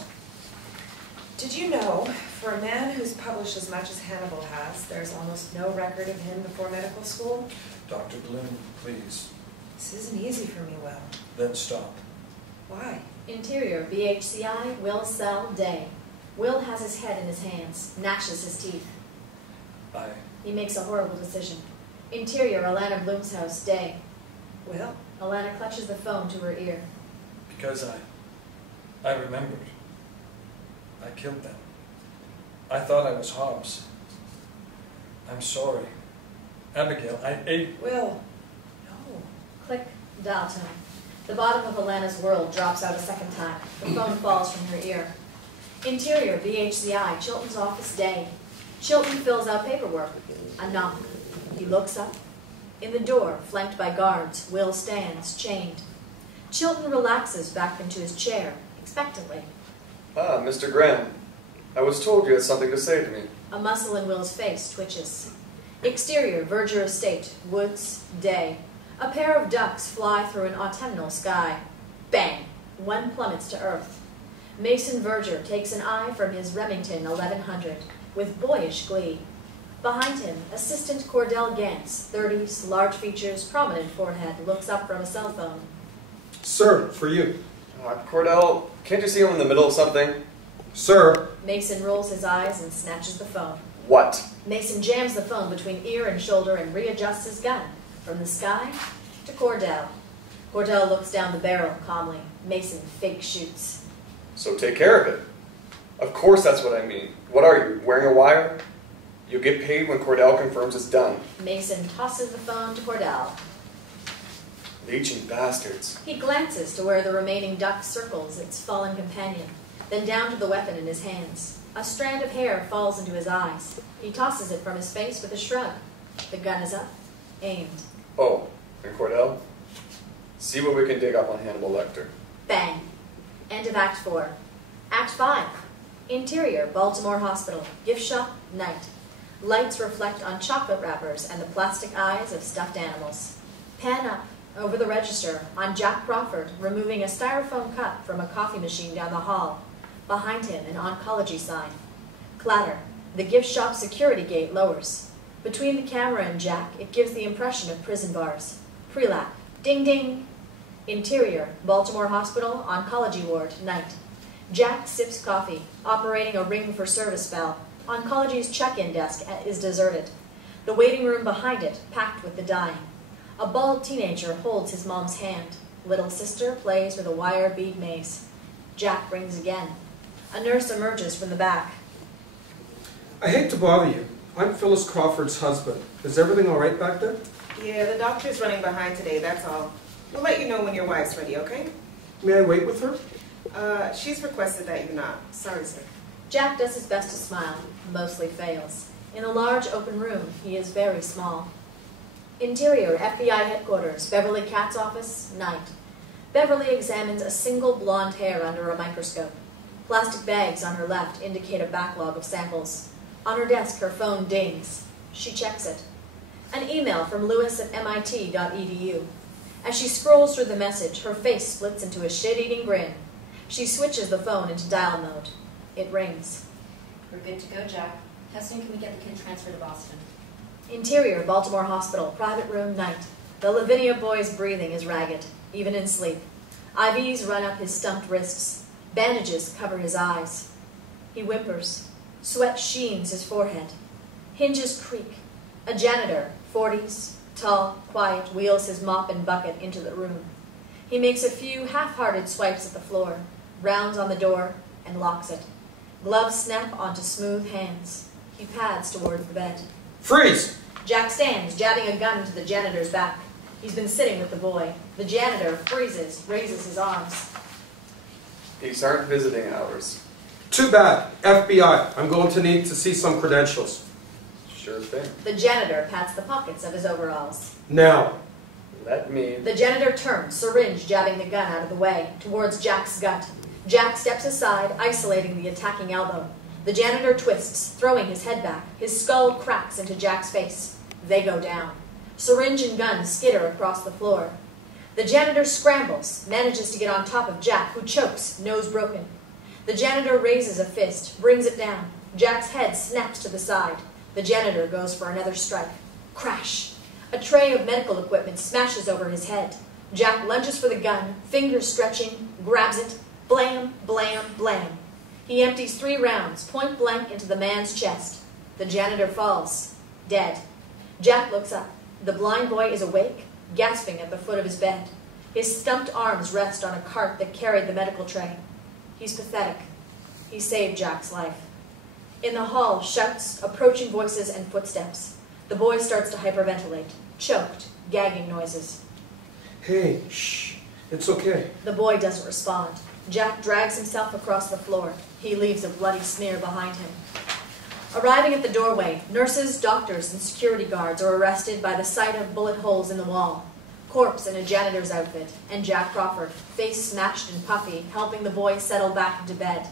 Did you know, for a man who's published as much as Hannibal has, there's almost no record of him before medical school? Dr. Bloom, please. This isn't easy for me, Will. Then stop. Why? Interior, BHCI, Will Cell, Day. Will has his head in his hands, gnashes his teeth. He makes a horrible decision. Interior, Alana Bloom's house, Day. Will? Alana clutches the phone to her ear. Because I remembered. I killed them. I thought I was Hobbs. I'm sorry. Abigail, I ate... Will. No. Click, dial tone. The bottom of Alana's world drops out a second time. The phone falls from her ear. Interior, BHCI, Chilton's office, Day. Chilton fills out paperwork. A knock. He looks up. In the door, flanked by guards, Will stands, chained. Chilton relaxes back into his chair, expectantly. Ah, Mr. Graham. I was told you had something to say to me. A muscle in Will's face twitches. Exterior, Verger Estate, woods, Day. A pair of ducks fly through an autumnal sky. Bang! One plummets to earth. Mason Verger takes an eye from his Remington 1100 with boyish glee. Behind him, Assistant Cordell Gantz, 30s, large features, prominent forehead, looks up from a cell phone. Sir, for you. Cordell, can't you see I'm in the middle of something? Sir. Mason rolls his eyes and snatches the phone. What? Mason jams the phone between ear and shoulder and readjusts his gun. From the sky to Cordell. Cordell looks down the barrel calmly. Mason fake shoots. So take care of it. Of course that's what I mean. What are you, wearing a wire? You'll get paid when Cordell confirms it's done. Mason tosses the phone to Cordell. Leeching bastards. He glances to where the remaining duck circles its fallen companion, then down to the weapon in his hands. A strand of hair falls into his eyes. He tosses it from his face with a shrug. The gun is up, aimed. Oh, and Cordell? See what we can dig up on Hannibal Lecter. Bang. End of Act 4. Act 5. Interior, Baltimore Hospital. Gift shop, night. Lights reflect on chocolate wrappers and the plastic eyes of stuffed animals. Pan up, over the register, on Jack Crawford, removing a styrofoam cup from a coffee machine down the hall. Behind him, an oncology sign. Clatter. The gift shop security gate lowers. Between the camera and Jack, it gives the impression of prison bars. Prelap. Ding ding. Interior, Baltimore Hospital, oncology ward, night. Jack sips coffee, operating a ring for service bell. Oncology's check-in desk is deserted. The waiting room behind it, packed with the dying. A bald teenager holds his mom's hand. Little sister plays with a wire bead maze. Jack rings again. A nurse emerges from the back. I hate to bother you. I'm Phyllis Crawford's husband. Is everything all right back there? Yeah, the doctor's running behind today, that's all. We'll let you know when your wife's ready, okay? May I wait with her? She's requested that you not. Sorry, sir. Jack does his best to smile, mostly fails. In a large open room, he is very small. Interior, FBI headquarters, Beverly Katz's office, night. Beverly examines a single blonde hair under a microscope. Plastic bags on her left indicate a backlog of samples. On her desk, her phone dings. She checks it. An email from Lewis at MIT.edu. As she scrolls through the message, her face splits into a shit-eating grin. She switches the phone into dial mode. It rings. We're good to go, Jack. How soon can we get the kid transferred to Boston? Interior, Baltimore Hospital, private room, night. The Lavinia boy's breathing is ragged, even in sleep. IVs run up his stumped wrists. Bandages cover his eyes. He whimpers. Sweat sheens his forehead. Hinges creak. A janitor, 40s, tall, quiet, wheels his mop and bucket into the room. He makes a few half-hearted swipes at the floor, rounds on the door, and locks it. Gloves snap onto smooth hands. He pads toward the bed. Freeze! Jack stands, jabbing a gun into the janitor's back. He's been sitting with the boy. The janitor freezes, raises his arms. These aren't visiting hours. Too bad. FBI, I'm going to need to see some credentials. Sure thing. The janitor pats the pockets of his overalls. Now. Let me. The janitor turns, syringe jabbing the gun out of the way, towards Jack's gut. Jack steps aside, isolating the attacking elbow. The janitor twists, throwing his head back. His skull cracks into Jack's face. They go down. Syringe and gun skitter across the floor. The janitor scrambles, manages to get on top of Jack, who chokes, nose broken. The janitor raises a fist, brings it down. Jack's head snaps to the side. The janitor goes for another strike. Crash! A tray of medical equipment smashes over his head. Jack lunges for the gun, fingers stretching, grabs it. Blam, blam, blam. He empties 3 rounds, point blank into the man's chest. The janitor falls, dead. Jack looks up. The blind boy is awake, gasping at the foot of his bed. His stumped arms rest on a cart that carried the medical tray. He's pathetic. He saved Jack's life. In the hall, shouts, approaching voices, and footsteps. The boy starts to hyperventilate, choked, gagging noises. Hey, shh, it's okay. The boy doesn't respond. Jack drags himself across the floor. He leaves a bloody smear behind him. Arriving at the doorway, nurses, doctors, and security guards are arrested by the sight of bullet holes in the wall. Corpse in a janitor's outfit, and Jack Crawford, face smashed and puffy, helping the boy settle back into bed.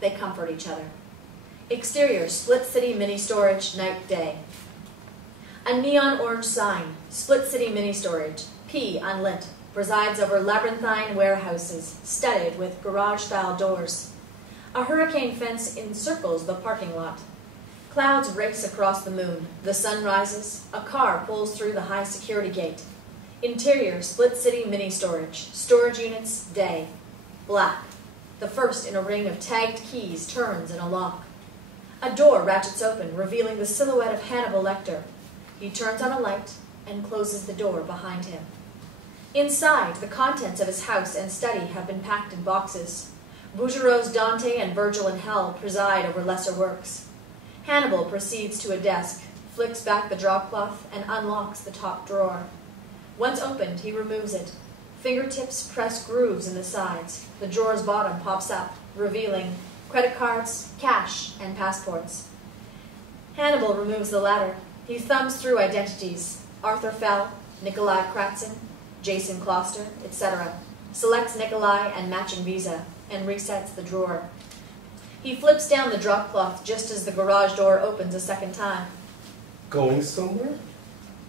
They comfort each other. Exterior, Split City Mini Storage, night, day. A neon orange sign, Split City Mini Storage, P unlit, presides over labyrinthine warehouses, studded with garage-style doors. A hurricane fence encircles the parking lot. Clouds race across the moon. The sun rises. A car pulls through the high security gate. Interior, Split City Mini Storage. Storage units, day. Black. The first in a ring of tagged keys turns in a lock. A door ratchets open, revealing the silhouette of Hannibal Lecter. He turns on a light and closes the door behind him. Inside, the contents of his house and study have been packed in boxes. Bouguereau's Dante and Virgil in Hell preside over lesser works. Hannibal proceeds to a desk, flicks back the dropcloth, and unlocks the top drawer. Once opened, he removes it. Fingertips press grooves in the sides. The drawer's bottom pops up, revealing credit cards, cash, and passports. Hannibal removes the latter. He thumbs through identities. Arthur Fell, Nikolai Kratzen, Jason Kloster, etc. Selects Nikolai and matching visa, and resets the drawer. He flips down the dropcloth just as the garage door opens a second time. Going somewhere?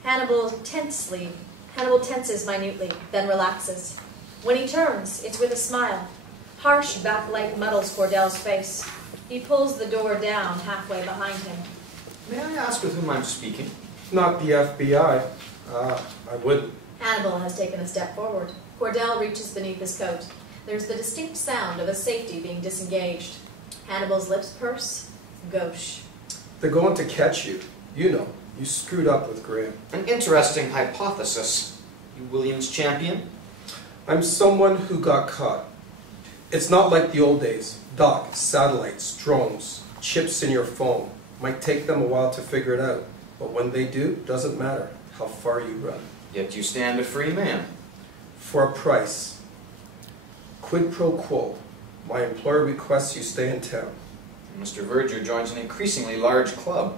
Hannibal tenses minutely, then relaxes. When he turns, it's with a smile. Harsh backlight muddles Cordell's face. He pulls the door down halfway behind him. May I ask with whom I'm speaking? Not the FBI. I wouldn't. Hannibal has taken a step forward. Cordell reaches beneath his coat. There's the distinct sound of a safety being disengaged. Hannibal's lips purse. Gauche. They're going to catch you. You know, you screwed up with Graham. An interesting hypothesis. You Williams champion? I'm someone who got caught. It's not like the old days. Doc, satellites, drones, chips in your phone. Might take them a while to figure it out. But when they do, doesn't matter how far you run. Yet you stand a free man. For a price. Quid pro quo. My employer requests you stay in town. Mr. Verger joins an increasingly large club.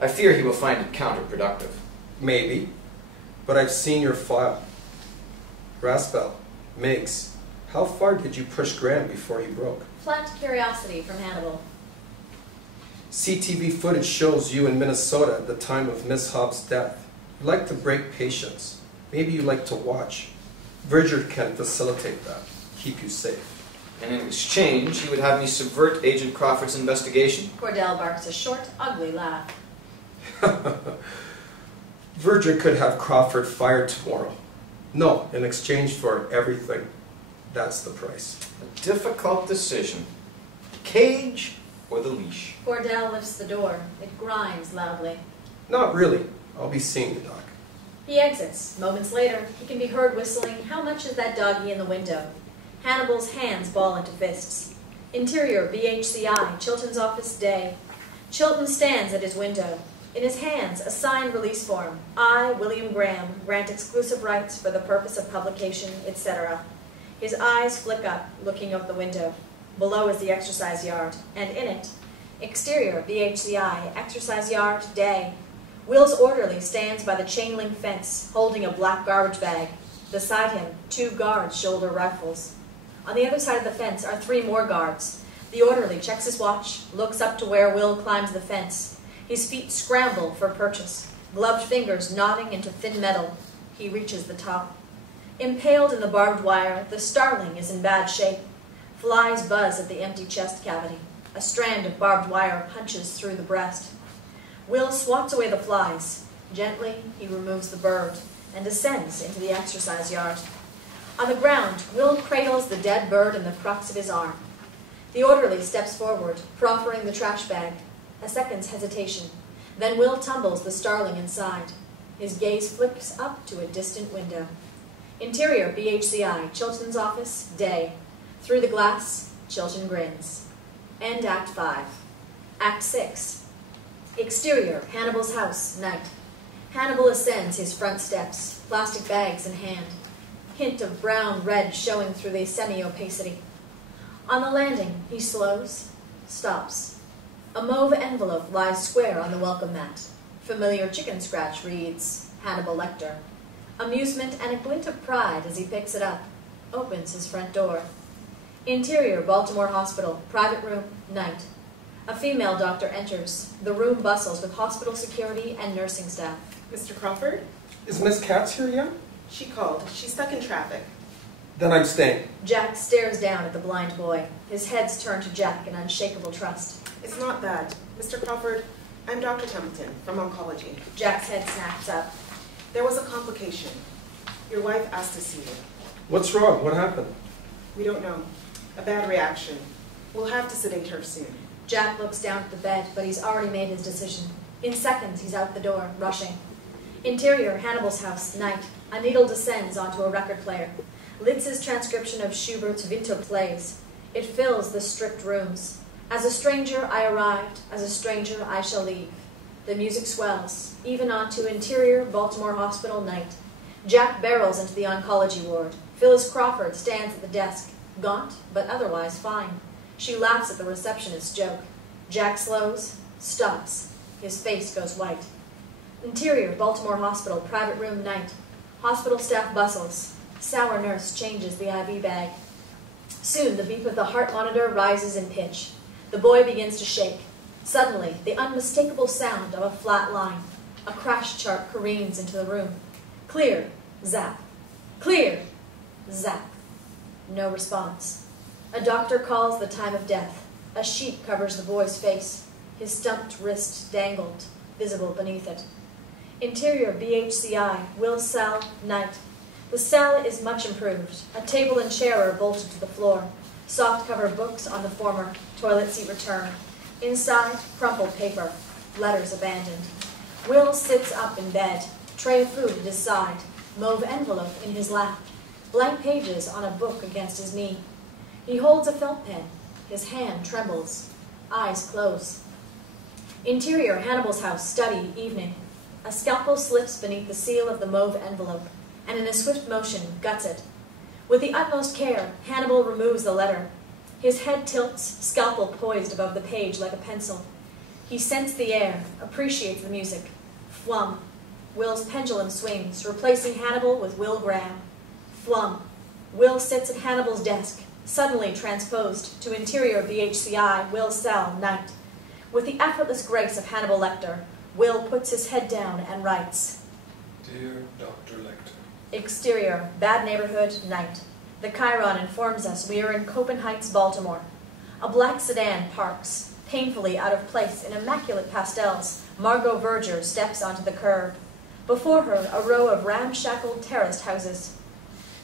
I fear he will find it counterproductive. Maybe. But I've seen your file. Raspel, Miggs, how far did you push Graham before he broke? Flat curiosity from Hannibal. CTV footage shows you in Minnesota at the time of Miss Hobbs' death. You like to break patience. Maybe you like to watch. Verger can facilitate that. Keep you safe. And in exchange, he would have me subvert Agent Crawford's investigation. Cordell barks a short, ugly laugh. Verger could have Crawford fired tomorrow. No, in exchange for everything. That's the price. A difficult decision. Cage or the leash? Cordell lifts the door. It grinds loudly. Not really. I'll be seeing the doc. He exits. Moments later, he can be heard whistling, "How much is that doggy in the window?" Hannibal's hands ball into fists. Interior, BHCI, Chilton's office, day. Chilton stands at his window. In his hands, a signed release form. I, William Graham, grant exclusive rights for the purpose of publication, etc. His eyes flick up, looking out the window. Below is the exercise yard, and in it, exterior, BHCI, exercise yard, day. Will's orderly stands by the chain link fence, holding a black garbage bag. Beside him, 2 guards shoulder rifles. On the other side of the fence are 3 more guards. The orderly checks his watch, looks up to where Will climbs the fence. His feet scramble for purchase, gloved fingers knotting into thin metal. He reaches the top. Impaled in the barbed wire, the starling is in bad shape. Flies buzz at the empty chest cavity. A strand of barbed wire punches through the breast. Will swats away the flies. Gently, he removes the bird and descends into the exercise yard. On the ground, Will cradles the dead bird in the crux of his arm. The orderly steps forward, proffering the trash bag. A second's hesitation. Then Will tumbles the starling inside. His gaze flicks up to a distant window. Interior, BHCI, Chilton's office, day. Through the glass, Chilton grins. End Act 5. Act 6. Exterior, Hannibal's house, night. Hannibal ascends his front steps, plastic bags in hand. Hint of brown red showing through the semi-opacity. On the landing, he slows, stops. A mauve envelope lies square on the welcome mat. Familiar chicken scratch reads, Hannibal Lecter. Amusement and a glint of pride as he picks it up, opens his front door. Interior, Baltimore Hospital, private room, night. A female doctor enters. The room bustles with hospital security and nursing staff. Mr. Crawford? Is Miss Katz here yet? She called. She's stuck in traffic. Then I'm staying. Jack stares down at the blind boy. His head's turned to Jack in unshakable trust. It's not that. Mr. Crawford, I'm Dr. Templeton from oncology. Jack's head snaps up. There was a complication. Your wife asked to see you. What's wrong? What happened? We don't know. A bad reaction. We'll have to sedate her soon. Jack looks down at the bed, but he's already made his decision. In seconds, he's out the door, rushing. Interior, Hannibal's house, night. A needle descends onto a record player. Litz's transcription of Schubert's Winter plays. It fills the stripped rooms. As a stranger, I arrived. As a stranger, I shall leave. The music swells, even onto interior Baltimore Hospital, night. Jack barrels into the oncology ward. Phyllis Crawford stands at the desk, gaunt, but otherwise fine. She laughs at the receptionist's joke. Jack slows, stops. His face goes white. Interior, Baltimore Hospital, private room, night. Hospital staff bustles. Sour nurse changes the IV bag. Soon, the beep of the heart monitor rises in pitch. The boy begins to shake. Suddenly, the unmistakable sound of a flat line. A crash chart careens into the room. Clear, zap. Clear, zap. No response. A doctor calls the time of death. A sheet covers the boy's face. His stumped wrist dangled, visible beneath it. Interior, BHCI, Will cell, night. The cell is much improved. A table and chair are bolted to the floor. Soft-cover books on the former. Toilet seat returned. Inside, crumpled paper. Letters abandoned. Will sits up in bed. Tray of food at his side. Mauve envelope in his lap. Blank pages on a book against his knee. He holds a felt pen. His hand trembles. Eyes close. Interior, Hannibal's house, study, evening. A scalpel slips beneath the seal of the mauve envelope, and in a swift motion, guts it. With the utmost care, Hannibal removes the letter. His head tilts, scalpel poised above the page like a pencil. He scents the air, appreciates the music. Flum. Will's pendulum swings, replacing Hannibal with Will Graham. Flum. Will sits at Hannibal's desk, suddenly transposed to interior BHCI, Will's cell, night. With the effortless grace of Hannibal Lecter, Will puts his head down and writes, Dear Dr. Lecter. Exterior, bad neighborhood, night. The Chiron informs us we are in Copen Heights, Baltimore. A black sedan parks, painfully out of place in immaculate pastels. Margot Verger steps onto the curb. Before her, a row of ramshackle terraced houses.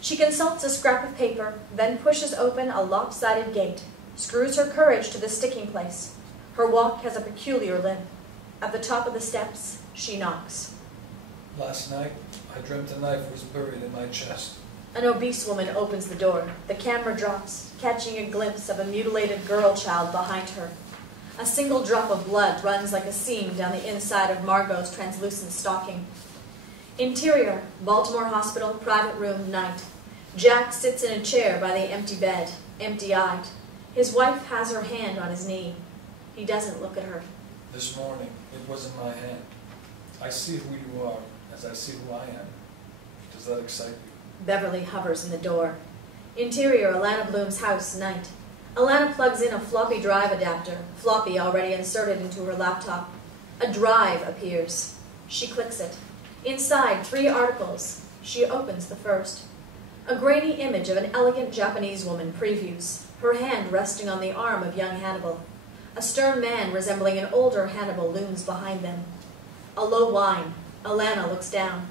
She consults a scrap of paper, then pushes open a lopsided gate, screws her courage to the sticking place. Her walk has a peculiar limp. At the top of the steps, she knocks. Last night, I dreamt a knife was buried in my chest. An obese woman opens the door. The camera drops, catching a glimpse of a mutilated girl child behind her. A single drop of blood runs like a seam down the inside of Margot's translucent stocking. Interior, Baltimore Hospital, private room, night. Jack sits in a chair by the empty bed, empty-eyed. His wife has her hand on his knee. He doesn't look at her. This morning, it was in my hand. I see who you are as I see who I am. Does that excite you? Beverly hovers in the door. Interior, Alana Bloom's house, night. Alana plugs in a floppy drive adapter, floppy already inserted into her laptop. A drive appears. She clicks it. Inside, 3 articles. She opens the first. A grainy image of an elegant Japanese woman previews, her hand resting on the arm of young Hannibal. A stern man resembling an older Hannibal looms behind them. A low whine. Alana looks down.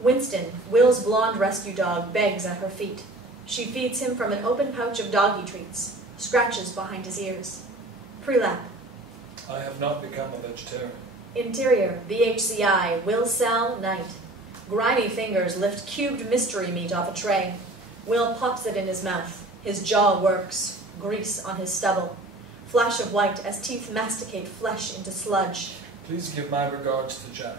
Winston, Will's blonde rescue dog, begs at her feet. She feeds him from an open pouch of doggy treats, scratches behind his ears. Prelap. I have not become a vegetarian. Interior, VHCI, Will cell, night. Grimy fingers lift cubed mystery meat off a tray. Will pops it in his mouth. His jaw works, grease on his stubble. Flash of white as teeth masticate flesh into sludge. Please give my regards to Jack.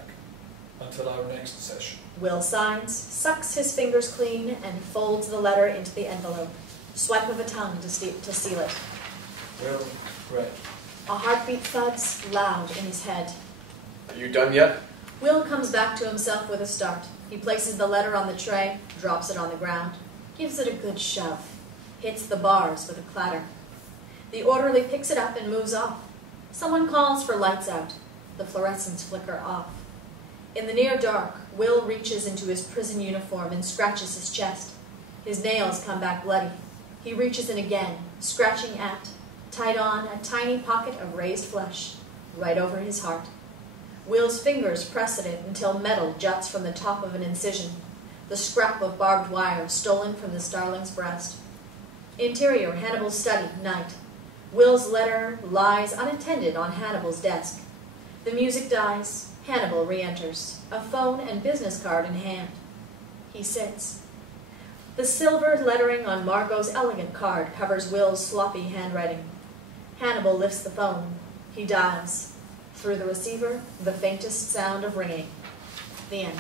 Until our next session. Will signs, sucks his fingers clean, and folds the letter into the envelope. Swipe of a tongue to seal it. Will, read. A heartbeat thuds loud in his head. Are you done yet? Will comes back to himself with a start. He places the letter on the tray, drops it on the ground, gives it a good shove, hits the bars with a clatter. The orderly picks it up and moves off. Someone calls for lights out. The fluorescents flicker off. In the near dark, Will reaches into his prison uniform and scratches his chest. His nails come back bloody. He reaches in again, scratching at, tied on, a tiny pocket of raised flesh, right over his heart. Will's fingers press at it until metal juts from the top of an incision, the scrap of barbed wire stolen from the starling's breast. Interior, Hannibal's study, night. Will's letter lies unattended on Hannibal's desk. The music dies. Hannibal re-enters, a phone and business card in hand. He sits. The silver lettering on Margot's elegant card covers Will's sloppy handwriting. Hannibal lifts the phone. He dials. Through the receiver, the faintest sound of ringing. The end.